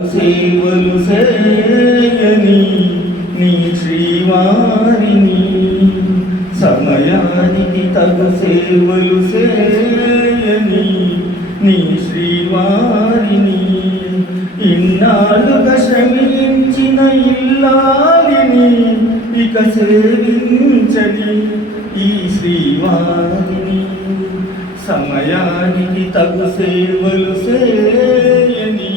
సేవలు సేయని నీ శ్రీవారిని సమయానికి తగు సేవలు సేయని నీ శ్రీవారిని ఇన్నాళ్ళుగా శ్రమించిన ఇల్లాలిని ఇక సేవించని ఈ శ్రీవారిని సమయానికి తగు సేవలు సేయని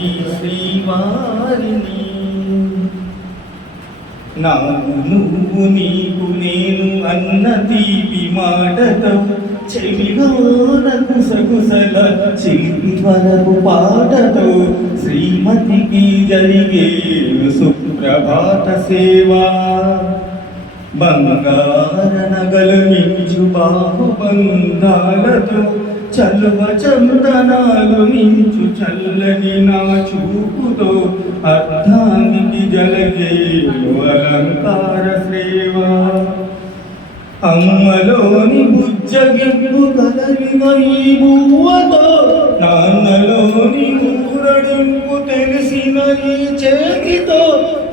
ఈ శ్రీవారిని నువ్వు నీకు నేను అన్న తీపి మాటతో చెవిలోన గుసగుసల చిలిపి వరకు పాటతో శ్రీమతికి జరిగే సుప్రభాత సేవా బంగార నగలు మించు బాహుబంధాలతో చలువ చందనాలు మించు చల్లని నా చూపుతో అర్థానికి జలగేలు అలంకార సేవ అమ్మలోని బుజ్జగింపు కలవిన ఈ బువ్వతో నాన్నలోని ఊరడింపు తెలిసిన ఈ చేతితో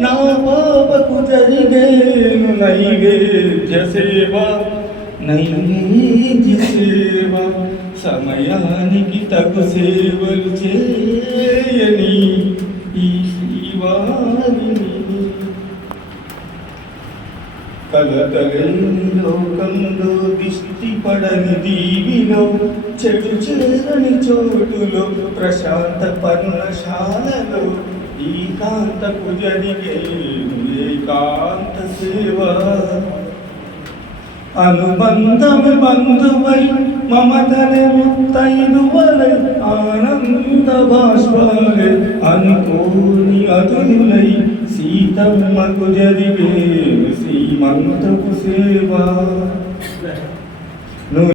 నా పాపకు జరిగేను నైవేద్య సేవ నైవేద్య సేవ సమయానికి తగు సేవలు చేయని ఈ శ్రీవారిని కలతలేని లోకంలో దిష్టి పడని దీవిలో చెడు చేరని చోటులో ప్రశాంత పర్ణశాలలో ఏకాంతపు జరిగే ఏకాంత సేవ అనుబంధమే బంధువై మమతలే ముత్తైదువలై ఆనంద బాష్పాలై అనుకోని అతులై సీతమ్మకు జరిగే శ్రీమంతపు సేవ